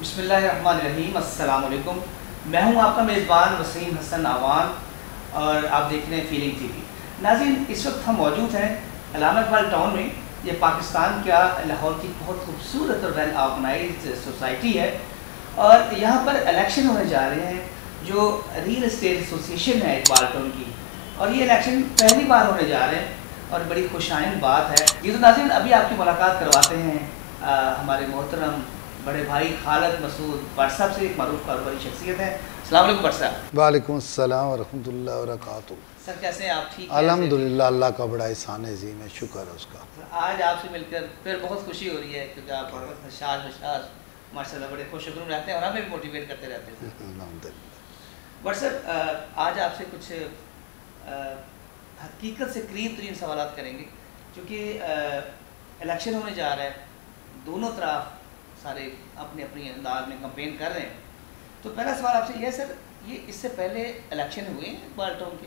बिस्मिल्लाहिर्रहमानिर्रहीम, अस्सलाम वालेकुम। मैं हूं आपका मेज़बान वसीम हसन आवान और आप देख रहे हैं फीलिंग टीवी। नाज़रीन, इस वक्त हम मौजूद हैं अल्लामा इकबाल टाउन में। ये पाकिस्तान का लाहौर की बहुत खूबसूरत और वेल ऑर्गेनाइज्ड सोसाइटी है और यहाँ पर इलेक्शन होने जा रहे हैं जो रियल एस्टेट एसोसिएशन है इकबाल टाउन की, और ये इलेक्शन पहली बार होने जा रहे हैं और बड़ी खुशाइन बात है। ये तो नाज़रीन अभी आपकी मुलाकात करवाते हैं हमारे मोहतरम बड़े भाई खालिद मसूद भट्ट साहब से, एक मरूफ कारोबारी शख्सियत है। अस्सलाम वालेकुम भट्ट साहब। वालेकुम अस्सलाम व रहमतुल्लाहि व बरकातुहू। सर कैसे हैं आप? ठीक हैं? अल्हम्दुलिल्लाह, अल्लाह का बड़ा एहसान अज़ीम है, शुक्र है उसका। आज आपसे मिलकर फिर बहुत खुशी हो रही है क्योंकि आप बहुत हशाश बशाश माशाल्लाह बड़े खुशगुन रहते हैं और हमें भी मोटिवेट करते रहते हैं। अल्हम्दुलिल्लाह। भट्ट साहब, आज आपसे कुछ हकीकत से करीब तरीन सवाल करेंगे क्योंकि इलेक्शन होने जा रहा है, दोनों तरफ सारे अपने अपनी अंदाज में कंपेन कर रहे हैं। तो पहला सवाल आपसे यह है सर, ये इससे पहले इलेक्शन हुए हैं इकबाल टाउन के?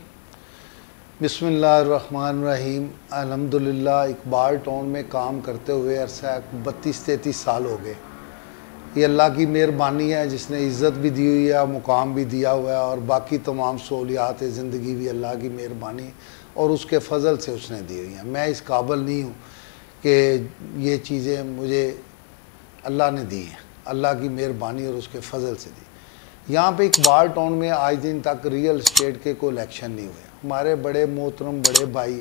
बिस्मिल्लाहिर्रहमानिर्रहीम। अल्हम्दुलिल्लाह, इकबाल टाउन में काम करते हुए अरसा 32-33 साल हो गए। ये अल्लाह की मेहरबानी है जिसने इज़्ज़त भी दी हुई है, मुकाम भी दिया हुआ है, और बाकी तमाम सहूलियात ज़िंदगी भी अल्लाह की मेहरबानी और उसके फ़ज़ल से उसने दी हुई हैं। मैं इस काबिल नहीं हूँ कि ये चीज़ें मुझे अल्लाह ने दी हैं, अल्लाह की मेहरबानी और उसके फ़ज़ल से दी। यहाँ पे इकबाल टाउन में आज दिन तक रियल इस्टेट के कोई इलेक्शन नहीं हुए। हमारे बड़े मोहतरम बड़े भाई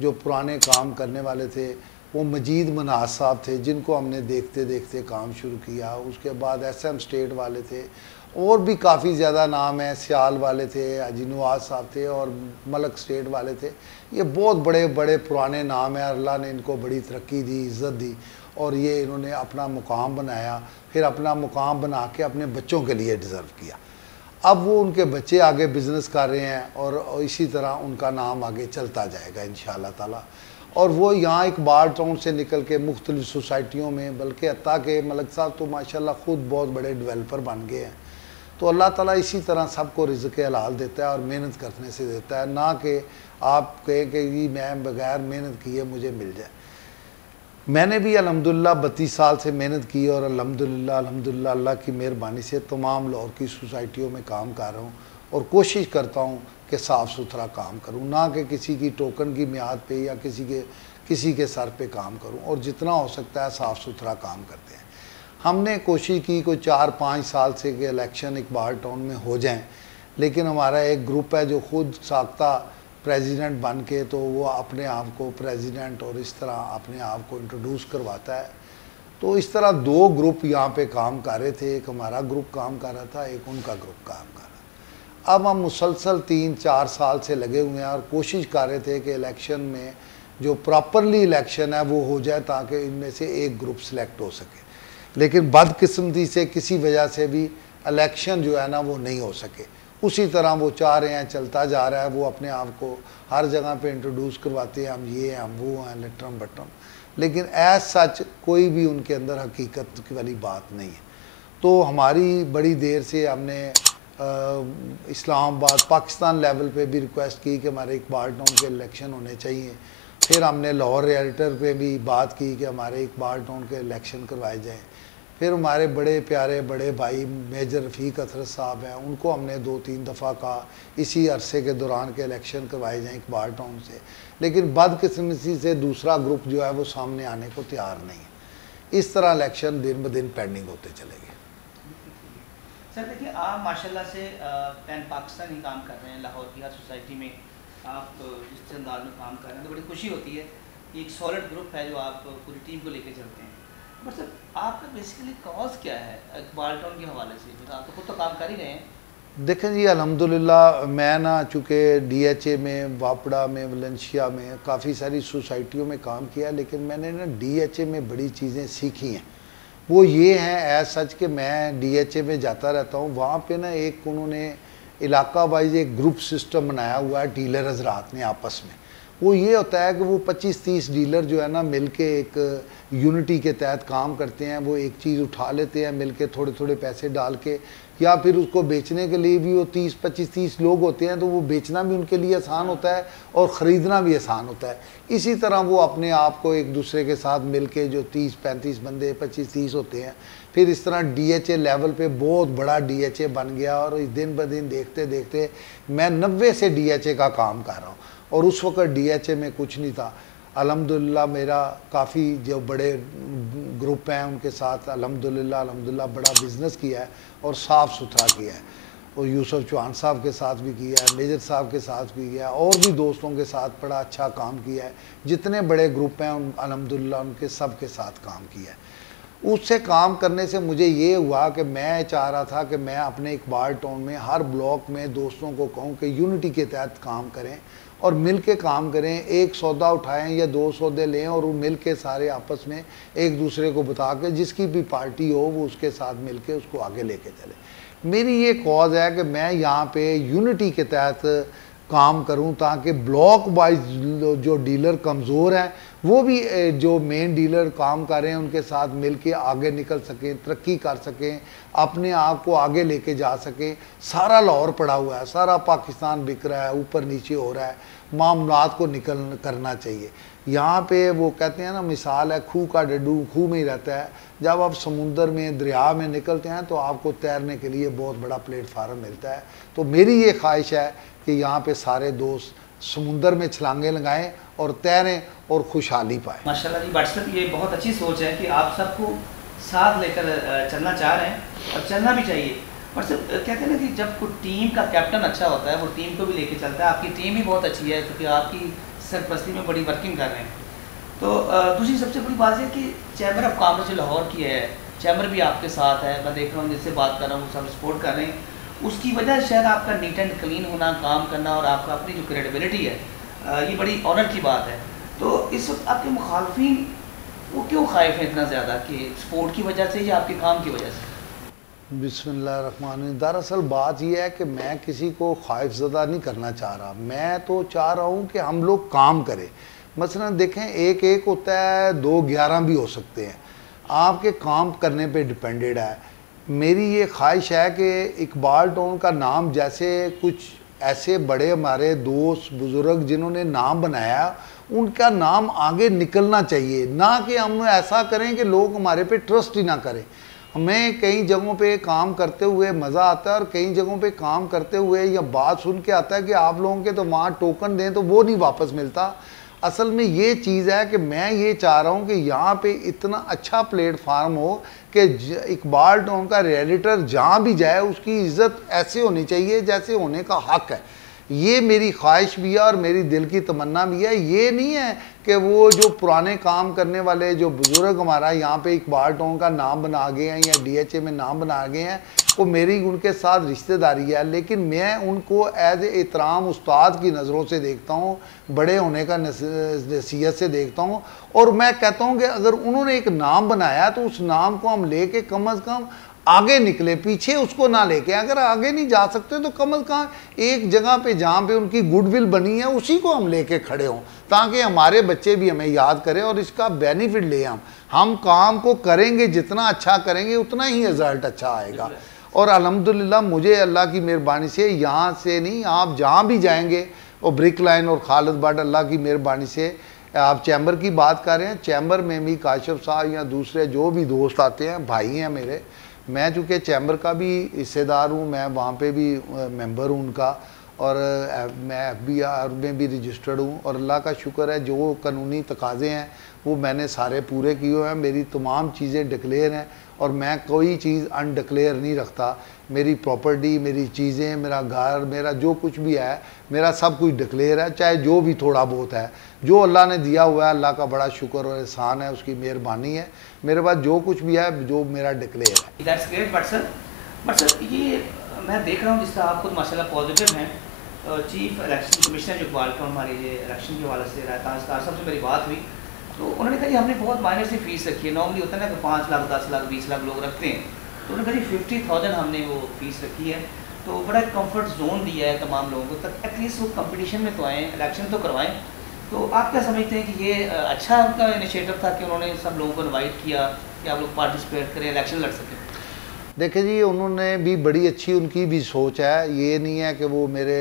जो पुराने काम करने वाले थे वो मजीद मनाज साहब थे, जिनको हमने देखते देखते काम शुरू किया। उसके बाद SM स्टेट वाले थे, और भी काफ़ी ज़्यादा नाम है, सियाल वाले थे, हाजी नवाज साहब थे, और मलक स्टेट वाले थे। ये बहुत बड़े बड़े पुराने नाम हैं। अल्लाह ने इनको बड़ी तरक्की दी, इज़्ज़त दी, और ये इन्होंने अपना मुकाम बनाया, फिर अपना मुकाम बना के अपने बच्चों के लिए डिज़र्व किया। अब वो उनके बच्चे आगे बिज़नेस कर रहे हैं और इसी तरह उनका नाम आगे चलता जाएगा इंशाअल्लाह ताला। और वो यहाँ इकबाल टाउन से निकल के मुख्तलिफ़ सोसाइटियों में, बल्कि हत्ता के मलक साहब तो माशाल्लाह ख़ुद बहुत बड़े डेवलपर बन गए हैं। तो अल्लाह ताला इसी तरह सबको रिज़्क़ हलाल देता है और मेहनत करने से देता है, ना कि आप कहें कि जी मैं बग़ैर मेहनत किए मुझे मिल जाए। मैंने भी अल्हम्दुलिल्लाह 32 साल से मेहनत की और अल्हम्दुलिल्लाह अल्हम्दुलिल्लाह अल्लाह की मेहरबानी से तमाम लाहौर की सोसाइटियों में काम कर रहा हूँ और कोशिश करता हूँ कि साफ़ सुथरा काम करूँ, ना कि किसी की टोकन की मियाद पे या किसी के सर पे काम करूँ, और जितना हो सकता है साफ़ सुथरा काम करते हैं। हमने कोशिश की कोई 4-5 साल से कि इलेक्शन इकबाल टाउन में हो जाएं, लेकिन हमारा एक ग्रुप है जो खुद साख्ता प्रेसिडेंट बन के तो वो अपने आप को प्रेसिडेंट और इस तरह अपने आप को इंट्रोड्यूस करवाता है। तो इस तरह 2 ग्रुप यहाँ पे काम कर रहे थे, एक हमारा ग्रुप काम कर रहा था, एक उनका ग्रुप काम कर रहा था। अब हम मुसलसल 3-4 साल से लगे हुए हैं और कोशिश कर रहे थे कि इलेक्शन में जो प्रॉपरली इलेक्शन है वो हो जाए ताकि इनमें से एक ग्रुप सेलेक्ट हो सके, लेकिन बदकिस्मती से किसी वजह से भी इलेक्शन जो है ना वो नहीं हो सके। उसी तरह वो चाह रहे हैं, चलता जा रहा है। वो अपने आप को हर जगह पे इंट्रोड्यूस करवाते हैं, हम ये हैं, हम वो हैं, लटरम बटरम, लेकिन एज सच कोई भी उनके अंदर हकीकत की वाली बात नहीं है। तो हमारी बड़ी देर से हमने इस्लामाबाद पाकिस्तान लेवल पे भी रिक्वेस्ट की कि हमारे इकबाल टाउन के इलेक्शन होने चाहिए। फिर हमने लाहौर रिएल्टर पे भी बात की कि हमारे इकबाल टाउन के इलेक्शन करवाए जाएँ। फिर हमारे बड़े प्यारे बड़े भाई मेजर रफ़ीक हथरत साहब हैं, उनको हमने 2-3 दफ़ा कहा इसी अरसे के दौरान के इलेक्शन करवाए जाएँ इकबाल टाउन से, लेकिन बदकिस्मती से दूसरा ग्रुप जो है वो सामने आने को तैयार नहीं है। इस तरह इलेक्शन दिन ब दिन पेंडिंग होते चले गए। सर देखिए, आप माशाल्लाह से पैन पाकिस्तान ही काम कर रहे हैं, लाहौर की हर सोसाइटी में आप जिस अंदाज में काम कर रहे हैं तो बड़ी खुशी होती है कि एक सॉलिड ग्रुप है जो आप पूरी टीम को लेकर चलते हैं। मतलब आपका बेसिकली कॉज क्या है इकबाल टाउन के हवाले से? मतलब आप तो खुद तो काम कर ही रहे हैं। देखें जी, अल्हम्दुलिल्लाह मैं ना चूँकि DHA में, वापड़ा में, वलेंशिया में काफ़ी सारी सोसाइटियों में काम किया, लेकिन मैंने ना DHA में बड़ी चीज़ें सीखी हैं। वो ये हैं एज सच कि मैं DHA में जाता रहता हूँ, वहाँ पे ना एक उन्होंने इलाका वाइज एक ग्रुप सिस्टम बनाया हुआ है, डीलर हजरात ने आपस में वो ये होता है कि वो 25-30 डीलर जो है ना मिल के एक यूनिटी के तहत काम करते हैं। वो एक चीज़ उठा लेते हैं मिल के, थोड़े थोड़े पैसे डाल के, या फिर उसको बेचने के लिए भी वो 30-25-30 लोग होते हैं, तो वो बेचना भी उनके लिए आसान होता है और ख़रीदना भी आसान होता है। इसी तरह वो अपने आप को एक दूसरे के साथ मिल के जो 30-35 बंदे 25-30 होते हैं, फिर इस तरह DHA लेवल पे बहुत बड़ा DHA बन गया। और दिन ब दिन देखते देखते मैं 90 से DHA का काम कर रहा हूँ, और उस वक्त DHA में कुछ नहीं था। अल्हम्दुलिल्लाह मेरा काफ़ी जो बड़े ग्रुप हैं उनके साथ अल्हम्दुलिल्लाह बड़ा बिज़नेस किया है और साफ़ सुथरा किया है। और यूसुफ चौहान साहब के साथ भी किया है, मेजर साहब के साथ भी किया है, और भी दोस्तों के साथ बड़ा अच्छा काम किया है। जितने बड़े ग्रुप हैं अल्हम्दुलिल्लाह उनके सब के साथ काम किया है। उससे काम करने से मुझे ये हुआ कि मैं चाह रहा था कि मैं अपने इकबाल टाउन में हर ब्लॉक में दोस्तों को कहूँ कि यूनिटी के तहत काम करें और मिल के काम करें। एक सौदा उठाएं या 2 सौदे लें और वो मिल के सारे आपस में एक दूसरे को बता के जिसकी भी पार्टी हो वो उसके साथ मिल के उसको आगे लेके चले। मेरी ये कॉज है कि मैं यहाँ पे यूनिटी के तहत काम करूं ताकि ब्लॉक वाइज जो डीलर कमज़ोर हैं वो भी जो मेन डीलर काम कर रहे हैं उनके साथ मिलके आगे निकल सकें, तरक्की कर सकें, अपने आप को आगे लेके जा सकें। सारा लाहौर पड़ा हुआ है, सारा पाकिस्तान बिक रहा है, ऊपर नीचे हो रहा है, मामलात को निकल करना चाहिए। यहाँ पे वो कहते हैं ना, मिसाल है खूह का डड्डू खूह में ही रहता है। जब आप समुंदर में दरिया में निकलते हैं तो आपको तैरने के लिए बहुत बड़ा प्लेटफार्म मिलता है। तो मेरी ये ख्वाहिश है कि यहाँ पे सारे दोस्त समुंदर में छलांगे लगाएं और तैरें और खुशहाली पाएं। माशाल्लाह जी, व्हाट्सएप ये बहुत अच्छी सोच है कि आप सबको साथ लेकर चलना चाह रहे हैं और चलना भी चाहिए। व्हाट्सएप कहते हैं ना कि जब कोई टीम का कैप्टन अच्छा होता है वो टीम को भी लेके चलता है। आपकी टीम भी बहुत अच्छी है क्योंकि आपकी सरपरस्ती में बड़ी वर्किंग कर रहे हैं। तो दूसरी सबसे बड़ी बात है कि चैम्बर ऑफ कॉमर्स जो लाहौर की है, चैम्बर भी आपके साथ है। मैं देख रहा हूँ जिससे बात कर रहा हूँ सब सपोर्ट कर रहे हैं। उसकी वजह शायद आपका नीट एंड क्लीन होना, काम करना और आपका अपनी जो क्रेडिबिलिटी है, ये बड़ी ऑनर की बात है। तो इस वक्त आपके मुखालफिन वो क्यों खाइफ हैं इतना ज़्यादा, कि स्पोर्ट की वजह से या आपके काम की वजह से? बिस्मिल्लाहिर्रहमानिर्रहीम। दरअसल बात यह है कि मैं किसी को खौफज़दा नहीं करना चाह रहा। मैं तो चाह रहा हूँ कि हम लोग काम करें। मसलन देखें, एक एक होता है, 2-11 भी हो सकते हैं। आपके काम करने पे डिपेंडेड है। मेरी ये ख्वाहिश है कि इकबाल टाउन का नाम, जैसे कुछ ऐसे बड़े हमारे दोस्त बुज़ुर्ग जिन्होंने नाम बनाया, उनका नाम आगे निकलना चाहिए। ना कि हम ऐसा करें कि लोग हमारे पे ट्रस्ट ही ना करें। हमें कई जगहों पे काम करते हुए मज़ा आता है और कई जगहों पे काम करते हुए या बात सुन के आता है कि आप लोगों के तो वहाँ टोकन दें, तो वो नहीं वापस मिलता। असल में ये चीज़ है कि मैं ये चाह रहा हूँ कि यहाँ पे इतना अच्छा प्लेटफार्म हो कि इकबाल टाउन का रेडिटर जहाँ भी जाए उसकी इज़्ज़त ऐसे होनी चाहिए जैसे होने का हक़ है। ये मेरी ख्वाहिश भी है और मेरी दिल की तमन्ना भी है। ये नहीं है कि वो जो पुराने काम करने वाले जो बुज़ुर्ग हमारा यहाँ पे इकबाल टाउन का नाम बना गए हैं या DHA में नाम बना गए हैं, वो मेरी उनके साथ रिश्तेदारी है, लेकिन मैं उनको एज एहतराम उस्ताद की नज़रों से देखता हूँ, बड़े होने का नसीहत से देखता हूँ। और मैं कहता हूँ कि अगर उन्होंने एक नाम बनाया तो उस नाम को हम लेके कम अज़ कम आगे निकले, पीछे उसको ना लेके। अगर आगे नहीं जा सकते तो कम अज़ कम एक जगह पे जहाँ पे उनकी गुडविल बनी है उसी को हम लेके खड़े हों, ताकि हमारे बच्चे भी हमें याद करें और इसका बेनिफिट ले। हम काम को करेंगे, जितना अच्छा करेंगे उतना ही रिज़ल्ट अच्छा आएगा। और अल्हम्दुलिल्लाह मुझे अल्लाह की मेहरबानी से यहाँ से नहीं, आप जहाँ भी जाएंगे, और ब्रिक लाइन और खालिद बट, अल्लाह की मेहरबानी से आप चैम्बर की बात कर रहे हैं, चैम्बर में भी काशिफ साहब या दूसरे जो भी दोस्त आते हैं, भाई हैं मेरे। मैं चूँकि चैम्बर का भी हिस्सेदार हूँ, मैं वहाँ पे भी मेंबर हूँ उनका, और मैं FBR में भी रजिस्टर्ड हूँ। और अल्लाह का शुक्र है जो कानूनी तकाज़े हैं वो मैंने सारे पूरे किए हुए हैं। मेरी तमाम चीज़ें डिक्लेयर हैं और मैं कोई चीज़ अनडिक्लेयर नहीं रखता। मेरी प्रॉपर्टी, मेरी चीज़ें, मेरा घर, मेरा जो कुछ भी है, मेरा सब कुछ डिक्लेयर है, चाहे जो भी थोड़ा बहुत है जो अल्लाह ने दिया हुआ है। अल्लाह का बड़ा शुक्र और एहसान है, उसकी मेहरबानी है। मेरे पास जो कुछ भी है जो मेरा डिक्लेयर है। That's great. बट ये मैं देख रहा हूँ जिस तरह आप खुद माशाल्लाह पॉजिटिव हैं। चीफ इलेक्शन कमिश्नर जो इकबाल टाउन हमारे ये इलेक्शन के हवाले से ताज साहब से मेरी बात हुई तो उन्होंने कहा कि हमने बहुत मायने से फ़ीस रखी है। नॉर्मली होता है ना कि 5 लाख 10 लाख 20 लाख लोग रखते हैं, तो उन्होंने कहा 50,000 हमने वो फ़ीस रखी है। तो बड़ा कंफर्ट जोन दिया है तमाम लोगों को, तक एटलीस्ट वो कंपटीशन में तो आएँ, इलेक्शन तो करवाएं। तो आप क्या समझते हैं कि ये अच्छा उनका इनिशिएटिव था कि उन्होंने सब लोगों को इनवाइट किया कि आप लोग पार्टिसिपेट करें, इलेक्शन लड़ सकें? देखिए जी, उन्होंने भी बड़ी अच्छी उनकी भी सोच है। ये नहीं है कि वो मेरे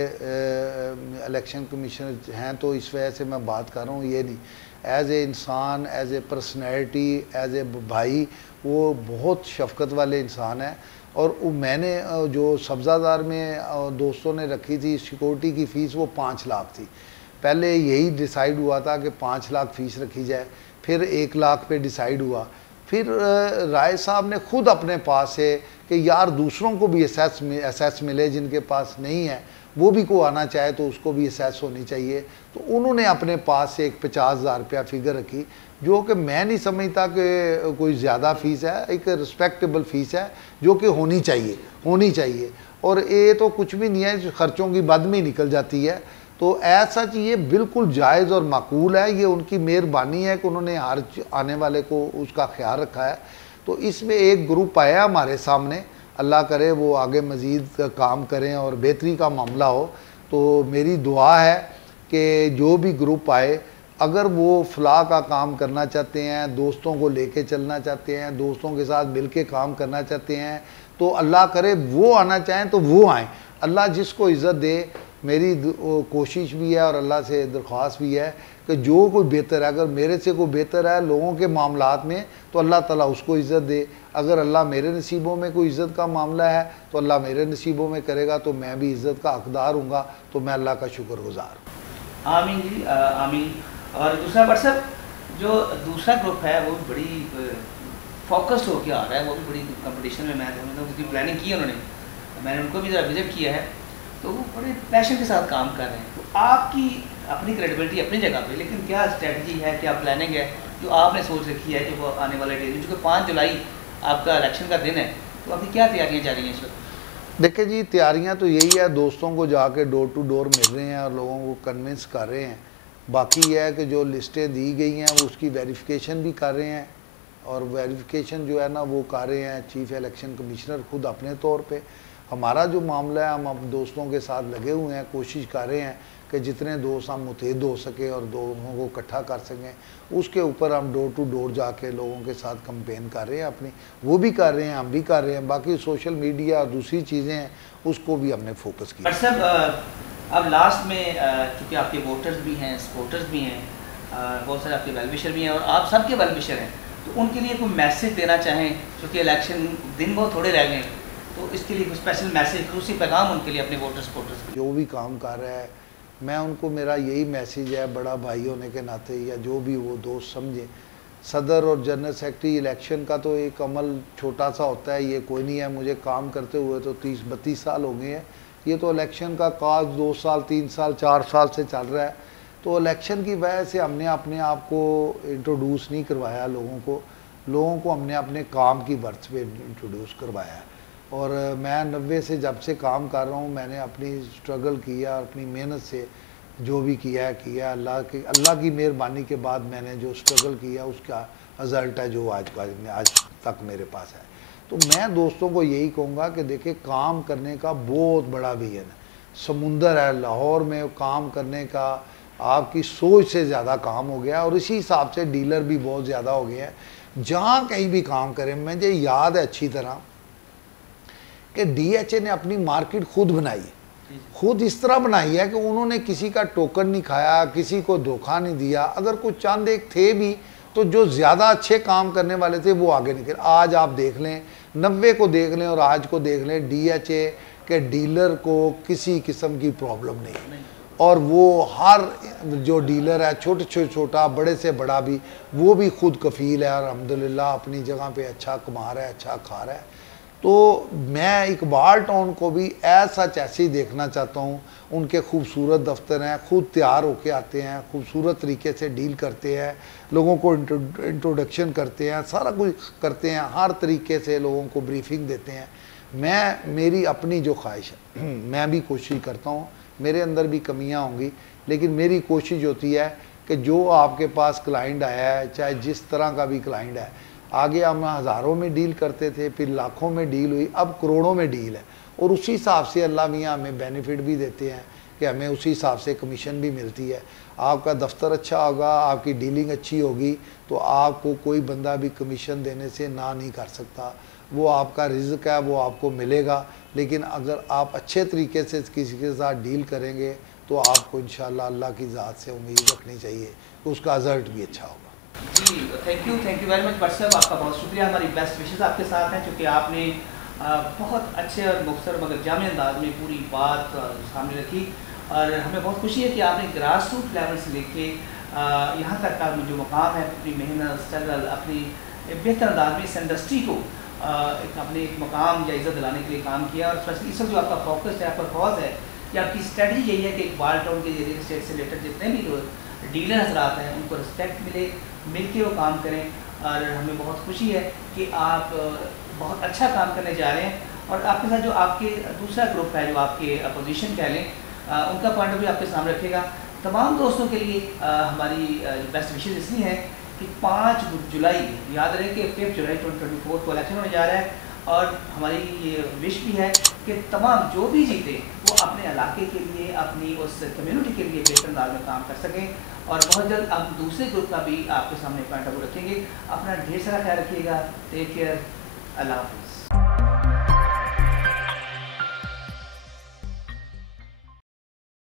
इलेक्शन कमिश्नर हैं तो इस वजह से मैं बात कर रहा हूँ, ये नहीं। एज ए इंसान, as a personality, as a भाई, वो बहुत शफकत वाले इंसान है। और मैंने जो सब्ज़ादार में दोस्तों ने रखी थी सिक्योरिटी की फ़ीस, वो 5 लाख थी। पहले यही डिसाइड हुआ था कि 5 लाख फ़ीस रखी जाए, फिर 1 लाख पे डिसाइड हुआ। फिर राय साहब ने खुद अपने पास से कि यार दूसरों को भी एसेस मिले जिनके पास नहीं है, वो भी को आना चाहे तो उसको भी एसेस होनी चाहिए। तो उन्होंने अपने पास से एक 50,000 रुपया फिगर रखी, जो कि मैं नहीं समझता कि कोई ज़्यादा फ़ीस है, एक रिस्पेक्टेबल फ़ीस है जो कि होनी चाहिए। और ये तो कुछ भी नहीं है, खर्चों की बद में निकल जाती है। तो ऐसा ये बिल्कुल जायज़ और माकूल है, ये उनकी मेहरबानी है कि उन्होंने हर आने वाले को उसका ख्याल रखा है। तो इसमें एक ग्रुप आया हमारे सामने, अल्लाह करे वो आगे मज़ीद काम करें और बेहतरी का मामला हो। तो मेरी दुआ है कि जो भी ग्रुप आए, अगर वो फलाह का काम करना चाहते हैं, दोस्तों को लेके चलना चाहते हैं, दोस्तों के साथ मिल के काम करना चाहते हैं, तो अल्लाह करे वो आना चाहें तो वो आएँ। अल्लाह जिसको इज़्ज़त दे, मेरी कोशिश भी है और अल्लाह से दरख्वास्त भी है कि जो कोई बेहतर है, अगर मेरे से कोई बेहतर है लोगों के मामलात में, तो अल्लाह ताला उसको इज़्ज़त दे। अगर अल्लाह मेरे नसीबों में कोई इज़्ज़त का मामला है तो अल्लाह मेरे नसीबों में करेगा, तो मैं भी इज़्ज़त का हकदार हूँगा। तो मैं अल्लाह का शुक्रगुज़ार हूँ। आमीन जी, आमीन। और दूसरा व्हाट्सएप जो दूसरा ग्रुप है वो भी बड़ी फोकस्ड होकर आ रहा है, वो भी बड़ी कंपटीशन में मैं समझता हूँ, उसकी प्लानिंग की है उन्होंने, मैंने उनको भी ज़रा विजिट किया है, तो वो बड़े पैशन के साथ काम कर रहे हैं। तो आपकी अपनी क्रेडिबिलिटी अपनी जगह पे, लेकिन क्या स्ट्रेटजी है, क्या प्लानिंग है जो आपने सोच रखी है कि वो आने वाले डे, क्योंकि 5 जुलाई आपका इलेक्शन का दिन है, तो आपकी क्या तैयारियाँ जा रही हैं इस वक्त? देखिए जी, तैयारियां तो यही है, दोस्तों को जाके डोर टू डोर मिल रहे हैं और लोगों को कन्विंस कर रहे हैं। बाकी यह है कि जो लिस्टें दी गई हैं वो उसकी वेरिफिकेशन भी कर रहे हैं, और वेरिफिकेशन जो है ना वो कर रहे हैं चीफ इलेक्शन कमिश्नर खुद अपने तौर पे। हमारा जो मामला है, हम अब दोस्तों के साथ लगे हुए हैं, कोशिश कर रहे हैं कि जितने दोस्त हम मुतहद हो सकें और दोनों को इकट्ठा कर सकें, उसके ऊपर हम डोर टू डोर जाके लोगों के साथ कंपेन कर रहे हैं अपनी, वो भी कर रहे हैं, हम भी कर रहे हैं। बाकी सोशल मीडिया और दूसरी चीज़ें हैं उसको भी हमने फोकस किया। सर अब लास्ट में चूँकि आपके वोटर्स भी हैं, सपोर्टर्स भी हैं, बहुत सारे आपके वेलविशर भी हैं और आप सबके वेलविशर हैं, तो उनके लिए कोई मैसेज देना चाहें, क्योंकि इलेक्शन दिन बहुत थोड़े रह गए, तो इसके लिए कोई स्पेशल मैसेज, खुसूसी पैगाम उनके लिए अपने वोटर सपोर्टर्स के? जो भी काम कर रहा है, मैं उनको, मेरा यही मैसेज है बड़ा भाई होने के नाते, या जो भी वो दोस्त समझे, सदर और जनरल सेक्रेटरी इलेक्शन का तो एक अमल छोटा सा होता है, ये कोई नहीं है। मुझे काम करते हुए तो 30-32 साल हो गए हैं। ये तो इलेक्शन का काज 2 साल 3 साल 4 साल से चल रहा है। तो इलेक्शन की वजह से हमने अपने आप को इंट्रोड्यूस नहीं करवाया लोगों को हमने अपने काम की बर्थ पे इंट्रोड्यूस करवाया है। और मैं 90 से जब से काम कर रहा हूँ, मैंने अपनी स्ट्रगल किया, अपनी मेहनत से जो भी किया अल्लाह की मेहरबानी के बाद मैंने जो स्ट्रगल किया उसका रिज़ल्ट है जो आज तक मेरे पास है। तो मैं दोस्तों को यही कहूँगा कि देखिए, काम करने का बहुत बड़ा विजन है, समुंदर है लाहौर में काम करने का, आपकी सोच से ज़्यादा काम हो गया और इसी हिसाब से डीलर भी बहुत ज़्यादा हो गए हैं। जहाँ कहीं भी काम करें, मुझे याद है अच्छी तरह कि DHA ने अपनी मार्केट खुद बनाई है, खुद इस तरह बनाई है कि उन्होंने किसी का टोकन नहीं खाया, किसी को धोखा नहीं दिया। अगर कुछ चंद एक थे भी तो जो ज़्यादा अच्छे काम करने वाले थे वो आगे निकले। आज आप देख लें, 90 को देख लें और आज को देख लें, DHA के डीलर को किसी किस्म की प्रॉब्लम नहीं, और वो हर जो डीलर है, छोटे से छोटा बड़े से बड़ा भी, वो भी खुद कफ़ील है और अल्हम्दुलिल्लाह अपनी जगह पे अच्छा कमा रहा है, अच्छा खा रहा है। तो मैं इकबाल टाउन को भी ऐसा ऐसे ही देखना चाहता हूँ। उनके खूबसूरत दफ्तर हैं, खुद तैयार होके आते हैं, खूबसूरत तरीके से डील करते हैं, लोगों को इंट्रोडक्शन करते हैं, सारा कुछ करते हैं, हर तरीके से लोगों को ब्रीफिंग देते हैं। मेरी अपनी जो ख्वाहिश है, मैं भी कोशिश करता हूँ, मेरे अंदर भी कमियाँ होंगी, लेकिन मेरी कोशिश होती है कि जो आपके पास क्लाइंट आया है, चाहे जिस तरह का भी क्लाइंट है, आगे हम हज़ारों में डील करते थे, फिर लाखों में डील हुई, अब करोड़ों में डील है। और उसी हिसाब से अल्लाह मियाँ हमें बेनिफिट भी देते हैं कि हमें उसी हिसाब से कमीशन भी मिलती है। आपका दफ्तर अच्छा होगा, आपकी डीलिंग अच्छी होगी, तो आपको कोई बंदा भी कमीशन देने से ना नहीं कर सकता। वो आपका रिज़्क है, वो आपको मिलेगा। लेकिन अगर आप अच्छे तरीके से किसी के साथ डील करेंगे तो आपको इंशाल्लाह अल्लाह की ज़ात से उम्मीद रखनी चाहिए कि उसका रिज़ल्ट भी अच्छा होगा। जी thank you very much Bhatt sahab, आपका बहुत शुक्रिया। हमारी बेस्ट विशेज़ आपके साथ हैं, क्योंकि आपने बहुत अच्छे और मुख्तर मगर जामे अंदाज में पूरी बात सामने रखी। और हमें बहुत खुशी है कि आपने ग्रास रूट लेवल से लेके यहाँ तक का जो मुकाम है, अपनी मेहनत स्ट्रगल, अपनी बेहतर अंदाज में इस इंडस्ट्री को अपने एक मुकाम या इज़्ज़त दिलाने के लिए काम किया। और स्पेशली इस वक्त जो आपका फोकस है, आपका कॉज है, कि आपकी स्ट्रेटजी यही है कि इकबाल टाउन के रियल एस्टेट से रिलेटेड जितने भी डीलर हजरात हैं उनको रिस्पेक्ट मिले, मिल के वो काम करें। और हमें बहुत खुशी है कि आप बहुत अच्छा काम करने जा रहे हैं। और आपके साथ जो आपके दूसरा ग्रुप है, जो आपके अपोजिशन कह लें, उनका पॉइंट ऑफ व्यू आपके सामने रखेगा। तमाम दोस्तों के लिए हमारी बेस्ट विशेज़ इसलिए हैं कि 5 जुलाई, याद रहे कि 5 जुलाई 2024 को इलेक्शन होने जा रहा है। और हमारी ये विश भी है कि तमाम जो भी जीते वो अपने इलाके के लिए, अपनी उस कम्युनिटी के लिए बेहतर अंदाज में काम कर सकें। और बहुत जल्द हम दूसरे ग्रुप का भी आपके सामने पॉइंट ऑफ व्यू रखेंगे। अपना ढेर सारा ख्याल रखिएगा। Take care. अल्लाह हाफ़िज़।